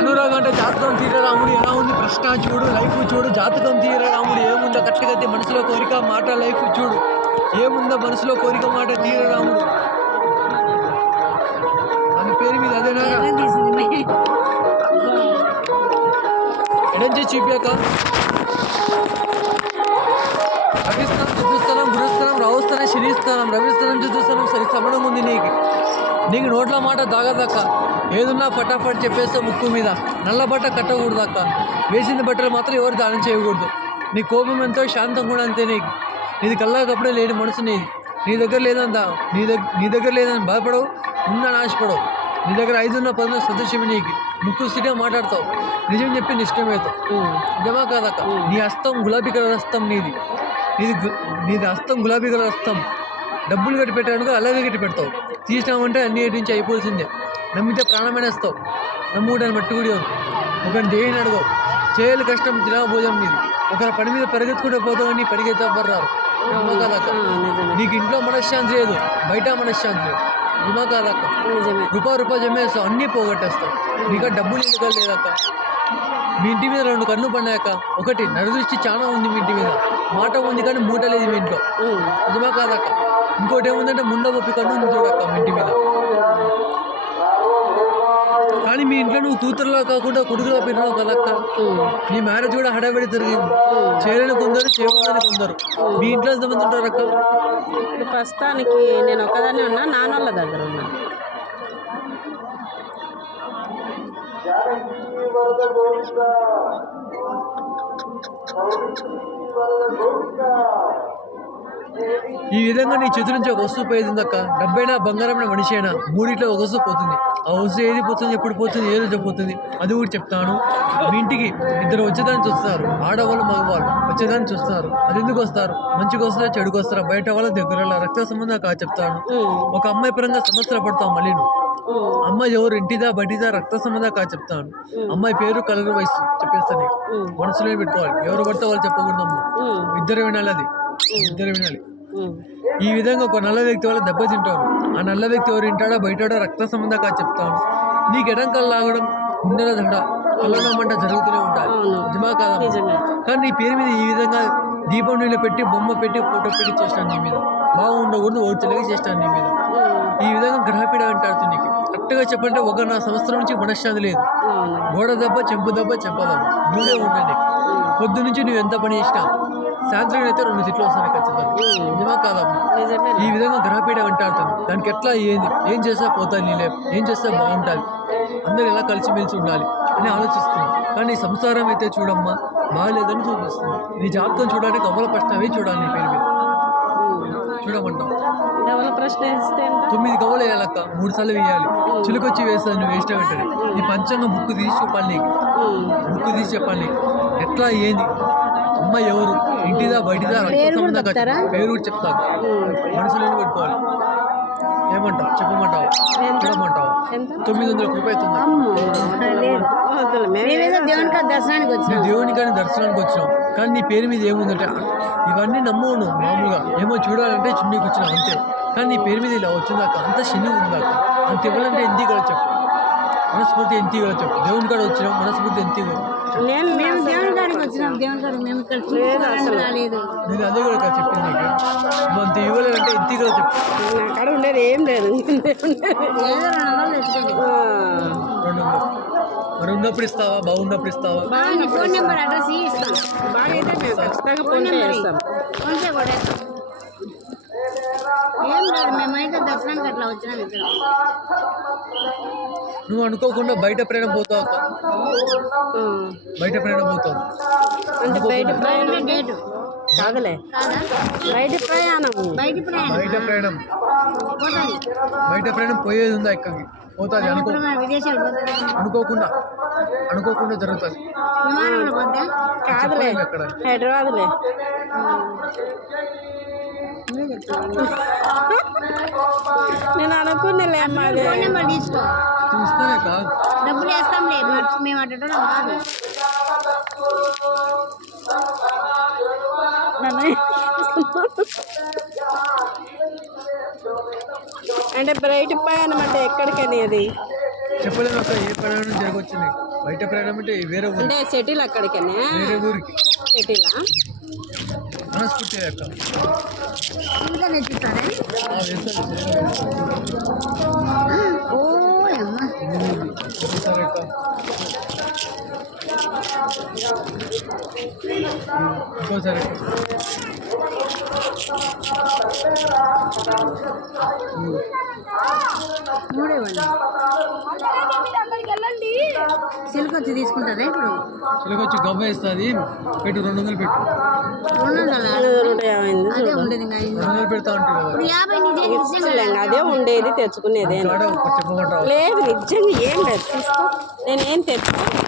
అనురాగ్ అంటే జాతకం తీర రాముడు ఎలా ఉంది ప్రశ్న చూడు, లైఫ్ చూడు. జాతకం తీర రాముడు ఏముందో కట్టగతి మనసులో కోరిక మాట, లైఫ్ చూడు ఏముందో మనసులో కోరిక మాట తీర రాముడు. ఆమె పేరు మీద అదేనా ఎడంచి చూపాక రవిస్థానం చతుస్థానం గురుస్థానం రావుస్థానం శనిస్థానం రవిస్థానం చతుస్థానం సరి సమడం ఉంది నీకు నోట్ల మాట దాగదక్క. ఏదున్నా ఫటాఫట్ చెప్పేస్తే ముక్కు మీద. నల్ల బట్ట కట్టకూడదు అక్క. వేసిన బట్టలు మాత్రం ఎవరు దానం చేయకూడదు. నీ కోపం ఎంతో శాంతం కూడా అంతే. నీది కల్లాకప్పుడే లేని మనసు నీ దగ్గర లేదంతా. నీ దగ్గర లేదని బాధపడవు, ఉందని ఆశపడవు. నీ దగ్గర 5-10 సంతోషమే. ముక్కు సిటిగా మాట్లాడతావు, నిజం చెప్పి నిష్టమవుతావు. నిజమా కాదక్క? నీ హస్తం గులాబీ కలర్ హస్తం నీది హస్తం గులాబీ కలర్ హస్తం. డబ్బులు కట్టి పెట్టానుకో అలాగే కట్టి పెడతావు. తీసినామంటే అన్ని నుంచి అయిపోవాల్సిందే. నమ్మితే ప్రాణమేనేస్తావు. నమ్ముకుంటాను మట్టి కూడా ఒకరిని దేని అడగవు. చేయాలి కష్టం తినక భోజనం ఒకరి పని మీద పరిగెత్తుకుంటూ పోతావు. నీ పనికి అయితే ఎవ్వరు కాదక్క. నీకు ఇంట్లో మనశ్శాంతి లేదు, బయట మనశ్శాంతి లేదు. నిజమా కాదక్క? రూపాయి జమేస్తావు, అన్నీ పోగొట్టేస్తావు. నీకు డబ్బులు ఇల్లుగా లేదక్క. మీ ఇంటి మీద 2 కన్ను పడినాయక్క. ఒకటి నరదృష్టి చాలా ఉంది మీ ఇంటి మీద. మాట ఉంది కానీ మూట లేదు మీ ఇంట్లో. నిజమా కాదక్క? ఇంకోటి ఏముందంటే ముండ ఒప్పి కన్ను ఉంది చూడక్క మీ ఇంటి మీద. కానీ మీ ఇంట్లో నువ్వు కూతురులో కాకుండా కొడుకులో పిల్లలు కదక్క. నీ మ్యారేజ్ కూడా హడావిడి జరిగింది. చేయలేని కొందరు, చేయకూడదని కొందరు. మీ ఇంట్లో ఎంతమంది ఉంటారు అక్క? ప్రస్తుతానికి నేను ఒకదాన్ని ఉన్నా, నాన్నోళ్ళ దగ్గర ఉన్నా. ఈ విధంగా నీ చేతి నుంచి ఒక వస్తువు పోయింది అక్క. డబ్బైనా బంగారమైన మనిషి అయినా మూడిట్లో ఒక వస్తువు పోతుంది. ఆ వస్తువు ఏది పోతుంది, ఎప్పుడు పోతుంది, ఏ రోజు పోతుంది అది కూడా చెప్తాను. మీ ఇంటికి 2 వచ్చేదాన్ని చూస్తారు. ఆడవాళ్ళు మగవాళ్ళు వచ్చేదాన్ని చూస్తారు. అది ఎందుకు వస్తారు? మంచిగా వస్తారా, చెడుకు వస్తారా, బయట వాళ్ళ దగ్గర రక్త సంబంధం కా చెప్తాను. ఒక అమ్మాయి పరంగా సంవత్సరం పడతావు. మళ్ళీ నువ్వు అమ్మాయి ఎవరు, ఇంటిదా బయటిదా, రక్త సంబంధం కా చెప్తాను. అమ్మాయి పేరు, కలర్, వయసు చెప్పేస్తాను. మనసులో పెట్టుకోవాలి. ఎవరు పడితే వాళ్ళు చెప్పకూడదు. అమ్మ ఇద్దరు వినాలి. అది ఇద్దరు వినాలి. ఈ విధంగా ఒక నల్ల వ్యక్తి వల్ల దెబ్బతింటాడు. ఆ నల్ల వ్యక్తి ఎవరు వింటాడో బయటాడో రక్త సంబంధంగా చెప్తాను. నీకు ఎడంకల్ లాగడం, గుండెల దడ, కళ్ళనమ్మంట జరుగుతూనే ఉంటాయి. నిజమా కాదా? కానీ నీ పేరు మీద ఈ విధంగా దీపం నీళ్ళు పెట్టి, బొమ్మ పెట్టి, ఫోటో పెట్టి చేస్తాను. నీ మీద బాగుండకూడదు, ఓడ్చలేక చేస్తాను. నీ మీద ఈ విధంగా గ్రహపీడ అంటాడు. నీకు కరెక్ట్గా చెప్పంటే 1 సంవత్సరం నుంచి మనశ్శాంతి లేదు. గోడ దెబ్బ, చెంపు దెబ్బ, చెంపదెబ్బ మూడే ఉండండి. పొద్దు నుంచి నువ్వు ఎంత పని చేసినా సాయంత్రం అయితే 2 తిట్లు వస్తాయి ఖచ్చితంగా. నిజమా కాదమ్మా? ఈ విధంగా గ్రహపీడ వెంటాడుతాను. దానికి ఎట్లా ఏం చేస్తే పోతాను, నీలే ఏం చేస్తే బాగుంటుంది, అందరూ ఎలా కలిసిమెలిసి ఉండాలి అని ఆలోచిస్తున్నాను. కానీ సంసారం అయితే చూడమ్మా బాగాలేదని చూపిస్తుంది. నీ జాతకం చూడడానికి కవల ప్రశ్న అవి చూడాలి. నీ పేరు మీద చూడమంటావు. 9 కవలు వేయాలక్క. 3 సార్లు వేయాలి. చిలుకొచ్చి వేస్తుంది. నువ్వు వేస్ట్ వెంటనే నీ పంచాంగం బుక్ తీసి చెప్పాలి. నీకు బుక్ తీసి చెప్పాలి. ఎట్లా ఏంది, అమ్మాయి ఎవరు, ఇంటిదా బయటిదా, పేరు కూడా చెప్తాను. మనసులో పెట్టుకోవాలి. ఏమంటావు? చెప్పమంటావు? చూడమంటావు? 900 రూపాయలు దేవునికని దర్శనానికి వచ్చాం. కానీ నీ పేరు మీద ఏముందంటే ఇవన్నీ నమ్మవు. నువ్వు మామూలుగా ఏమో చూడాలంటే చున్నీకి వచ్చినావు అంతే. కానీ నీ పేరు మీద ఇలా వచ్చిందాక అంత శని ఉందాక. అంత ఇవ్వాలంటే ఎంత ఇవ్వాలో చెప్పు. మనస్ఫూర్తి ఎంత ఇవ్వాలో చెప్పు. దేవుని కాడ వచ్చినాం, మనస్ఫూర్తి ఎంత ఇవ్వాలి. నేను అదే కూడా చెప్పింది నీకు. నువ్వు అంత ఇవ్వలేదంటే ఎంత ఇవ్వాలో చెప్పు. అక్కడ ఉండేది ఏం లేదు. 200 మరి ఉన్నప్పుడు ఇస్తావా? బాగున్నప్పుడు ఇస్తావా? ఫోన్ నెంబర్ అడ్రస్ ఇస్తాను. ఏం లేదు, మేమైతే దర్శనానికి అట్లా వచ్చినాం ఇక్కడ. నువ్వు అనుకోకుండా బయట ప్రయాణం పోతావు అక్క. బయట ప్రయాణం పోతావు అంటే బయట ప్రయాణం డేటు కాదులే. బయట ప్రయాణం బయట ప్రయాణం పోయేది ఉందా? ఎక్కడికి పోతుంది? అనుకోకుండా జరుగుతుంది. కాదులే, హైదరాబాద్లే. నేను అనుకున్నాలే అమ్మా. ఫోన్ నెంబర్ తీసుకో, చూస్తేనే కాదు డబ్బులు వేస్తాం. లేదు మేము అట్టడం కాదు. అంటే బయట ప్రయాణం అంటే ఎక్కడికని అది? చెప్పలేము అక్క, ఏ ప్రయాణం జరగవచ్చింది. బయట ప్రయాణం అంటే వేరే ఊరు, అంటే సెటిల్ అక్కడికనే? వేరే ఊరికి సెటిలా? మనస్ఫూర్తి అక్క. ఇంకా తెచ్చిస్తారా? వేస్తారు ఓ అమ్మ సరే అక్క. ఇంకోసారి అక్క. మూడేవండి సిల్క్ వచ్చి తీసుకుంటారా ఇప్పుడు? చిలకొచ్చి గవ్వ వేస్తుంది, పెట్టు 200 పెట్టు. 150 అదే ఉండేది ఇంకా 200 పెడతా ఉంటుంది కదా. ఇప్పుడు 50 నిజంగా ఇచ్చలేంగా, అదే ఉండేది తెచ్చుకునేది. కాడ చెప్పమంటావు. లేదు నిజంగా ఏం లేదు, తీసుకో. నేనేం తెచ్చుకోలేదు.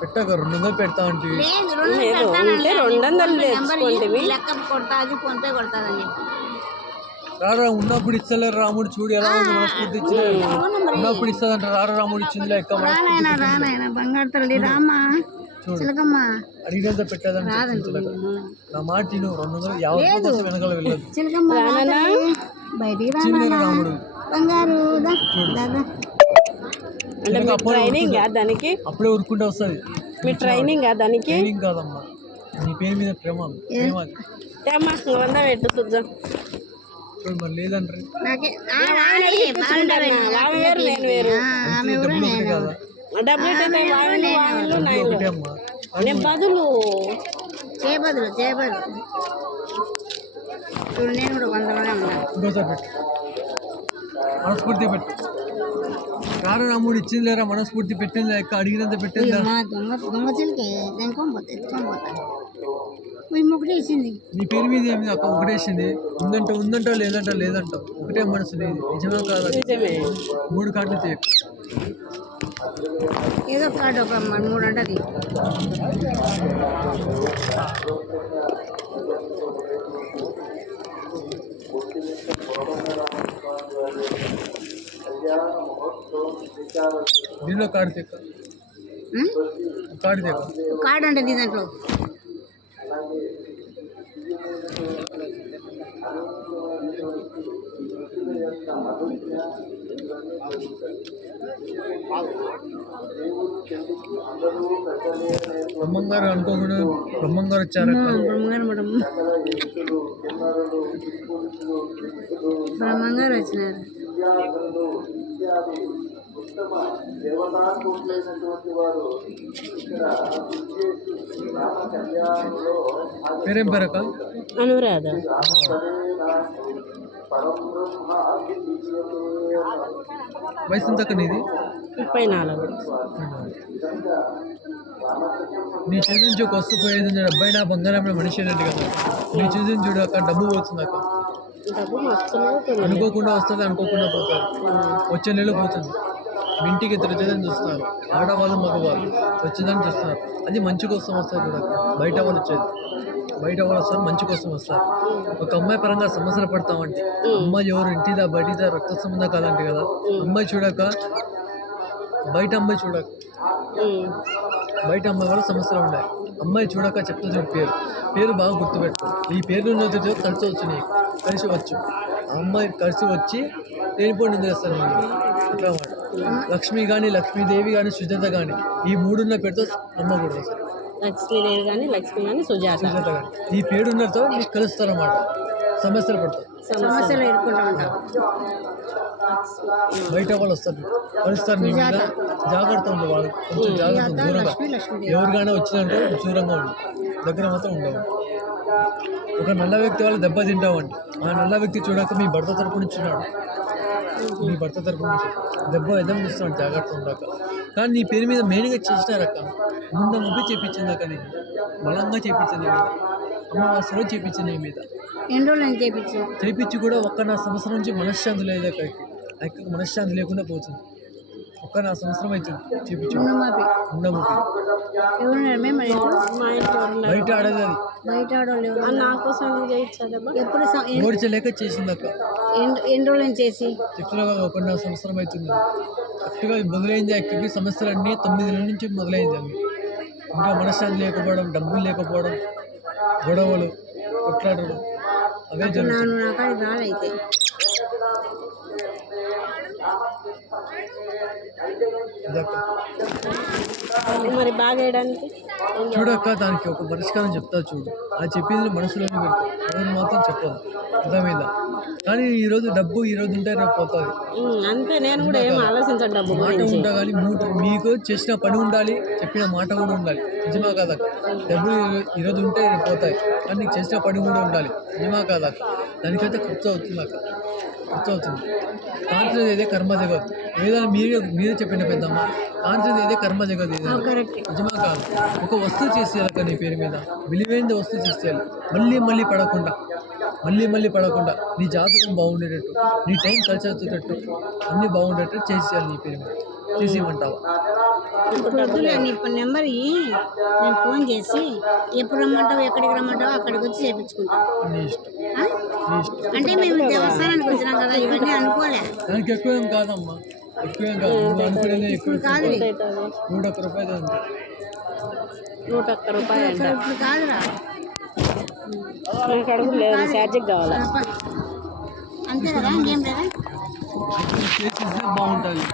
పెట్టాక 200 పెడతా ఉంటుంది. లేదు లేదు, ఉంటే 200 తెచ్చుకోండి. లెక్క కొడతాది ఫోన్ పే కొడతాదని రారా ఉన్నప్పుడు ఇస్తలేరు రాముడు, చూడు ఎలా ఉంది మనస్ఫూర్తి ఇచ్చినారు. ఉన్నప్పుడు ఇస్తుందంట, రారా రాముడు ఇచ్చింది లెక్క రానాయన రానాయన బంగారు తల్లి రామా చిలకమ్మ అడిగినంత పెట్టేదని చిలక. నా మాట నువ్వు 250 కోసం వెనకాల వెళ్ళదు. చిలకమ్మ బయటికి ఇచ్చింది రాముడు బంగారు దాదా అంటే మీ ట్రైనింగ్ దానికి? అప్పుడే ఉరుక్కుంటే వస్తుంది. మీ ట్రైనింగ్ దానికి? ట్రైనింగ్ కాదమ్మా, నీ పేరు మీద ప్రేమ ప్రేమ అది. ఏమ్మా 100 పెట్టు చూద్దాం. చూడు మరి లేదంటారు. వామి వేరు నేను వేరు. డబ్బులు ఒకటి కాదా? డబ్బులు అయితే వామిలు వామిలు ఒకటే నాయలు. అమ్మా. నేను బదులు చేయబదులు చూడు నేను కూడా కొంతమంది ఉన్నా ఇంకోసారి పెట్టు, మనస్ఫూర్తి పెట్టు. రారా రాముడు ఇచ్చింది లేరా, మనస్ఫూర్తి పెట్టింది లెక్క, అడిగినంత పెట్టిందా. మా దొంగ చిలకే తెంచుకోపోతా ఎత్తుకోపోతా ఒకటే ఇచ్చింది. నీ పేరు మీద ఏమి అక్క ఒకటేసింది. ఉందంటావు లేదంటావు ఒకటే మనసు నీది. నిజమే కాదా? నిజమే. 3 కార్డులు తీయ. ఏదో కార్డు ఒక 3 అంటది. దీనిలో కార్డు తీయ, కార్డు తీయ. కార్డు అంటది దాంట్లో. బ్రహ్మంగారు అనుకోకుండా బ్రహ్మంగారు వచ్చారు. బ్రహ్మంగారు వచ్చినారు. పేరేం పేరక్క? అనురాధ. వయసు ఎంత అక్క నీది? 34. నీ చేతి నుంచి ఒక వస్తువు పోయేది, డబ్బై నా బంగారం మనిషి అన్నట్టు కదా. నీ చేతి నుంచి చూడు అక్క, డబ్బు పోతుంది అక్క. డబ్బు మస్తు పోతుంది. అనుకోకుండా వస్తుంది, అనుకోకుండా పోతుంది. వచ్చే నెల పోతుంది. మీ ఇంటికి ఇద్దరు వచ్చేదని చూస్తున్నారు, ఆడవాళ్ళు మగవాళ్ళు వచ్చేదని చూస్తున్నారు. అది మంచి కోసం వస్తారు కూడా. బయట వాళ్ళు వచ్చేది, బయట వాళ్ళు వస్తారు మంచి కోసం వస్తారు. ఒక అమ్మాయి పరంగా సమస్యలు పడతామంటే అమ్మాయి ఎవరు ఇంటిదా బయటిదా రక్త సంబంధం కాదంటే కదా. అమ్మాయి చూడక బయట అమ్మాయి చూడక బయట అమ్మాయి వల్ల సమస్యలు ఉన్నాయి. అమ్మాయి చూడక చెప్తా చూడు పేరు బాగా గుర్తుపెట్టుకో. ఈ పేర్లు ఉన్నది కలిసి వచ్చు, నీకు కలిసి వచ్చు. ఆ అమ్మాయి కలిసి వచ్చి తేలిపోయి చేస్తారు. అట్లా మాట లక్ష్మి కానీ లక్ష్మీదేవి కానీ సుజాత కానీ ఈ 3 ఉన్న పేరుతో నమ్మకూడదు అసలు. లక్ష్మీదేవి కానీ లక్ష్మి కానీ సుజాత కానీ ఈ పేరు ఉన్నతో నీకు కలుస్తారన్నమాట. సమస్యలు పడతాయి, సమస్యలు ఎదుర్కొంటూ ఉంటాం. బయట వాళ్ళు వస్తారు కలుస్తారు. నీ మీద జాగ్రత్త ఉండు, వాళ్ళు కొంచెం జాగ్రత్త దూరంగా. ఎవరికైనా వచ్చిందంటే దూరంగా ఉండు, దగ్గర మాత్రం ఉండవు. ఒక నల్ల వ్యక్తి వాళ్ళు దెబ్బ తింటామండి. ఆ నల్ల వ్యక్తి చూడక మీ భర్త తరపు నుంచి ఉన్నాడు, మీ భర్త తరపు నుంచి దెబ్బ ఎదం చూస్తున్నాడు, జాగ్రత్త ఉండక. కానీ నీ పేరు మీద మెయిన్గా చేసినారక్క, ముందు ముప్పి చేపించింది అక్క, నీకు బలంగా చేపించింది మీద, అమావాస్యలో చేపించింది నీ మీద. ఎన్ని రోజులు చేపించి కూడా ఒక్క నా సంవత్సరం నుంచి మనశ్శాంతి లేదు అక్కడికి. అక్కడికి మనశ్శాంతి లేకుండా పోతుంది. ఒక్క నా సంవత్సరం అవుతుంది చేపించు ఉండముపి. బయట ఆడేది అది, బయట ఆడవాళ్ళు నా కోసం ఎప్పుడు ఓడిచలేక చేసింది అక్క. ఎన్ని రోజులు చేసి చెప్తున్నా ఒక నా సంవత్సరం అవుతుంది కరెక్ట్గా మొదలైంది. అక్కడికి సమస్యలన్నీ 9 నెలల నుంచి మొదలైంది. అవి ఇంకా మనశ్శాంతి లేకపోవడం, డబ్బులు లేకపోవడం, గొడవలు, కొట్లాడడం, అవే జరుగుతాయి. నాకు అది రాలైతే ఇదక్క మరి బాగా వేయడానికి చూడక్క, దానికి ఒక పరిష్కారం చెప్తా చూడు. అది చెప్పింది మనసులోనే పెడతా, ఎవరు మాత్రం చెప్పదు, అర్థమైందా? కానీ ఈరోజు డబ్బు ఈరోజు ఉంటే రేపు పోతుంది. అంతే, నేను కూడా ఏం ఆలోచించను డబ్బు మాట గురించి. ఉంటా కానీ మీకు చేసిన పని ఉండాలి, చెప్పిన మాట కూడా ఉండాలి. నిజమా కాదక్క? డబ్బులు ఈరోజు ఉంటే రేపు పోతాయి, కానీ నీకు చేసిన పని కూడా ఉండాలి. నిజమా కాదక్క? దానికైతే ఖర్చు అవుతుంది అక్క, ఖర్చు అవుతుంది. కాన్సెన్స్ ఏదే కర్మ జగదు, ఏదైనా మీరే చెప్పిన పెద్దమ్మ. కాన్సెన్స్ ఏదే కర్మ జగదు, ఏదైనా నిజమా కాదు? ఒక వస్తువు చేసేయాలక్క నీ పేరు మీద, విలువైన వస్తువు చేసేయాలి. మళ్ళీ పడకుండా నీ జాతకం బాగుండేటట్టు, నీ టైం కలిసి వచ్చేటట్టు, అన్నీ బాగుండేటట్టు చేసేయాలి నీ పేరు మీద. చేసేయమంటావా? ఇప్పుడు వద్దులే, నీ నెంబర్ నేను ఫోన్ చేసి ఎప్పుడు రమ్మంటావు, ఎక్కడికి రమ్మంటావు అక్కడికి వచ్చి చేయించుకుంటాను. నీ ఇష్టం, ఆ? నీ ఇష్టం. అంటే మేము దేవస్థానానికి వచ్చినాం కదా, ఇవన్నీ అనుకోలే. దానికి ఎక్కువేం కాదమ్మా, ఎక్కువేం కాదు. నువ్వు అనుకునేది ఎక్కువ కాదు 101 రూపాయలు అంతే. 101 రూపాయలు అంట. ఇప్పుడు కాదురా, నాకు అడుగు లేదు, ఛార్జింగ్ కావాలా? అంతే కదా, ఇంకేం లేదా? చేసేస్తే బాగుంటుంది.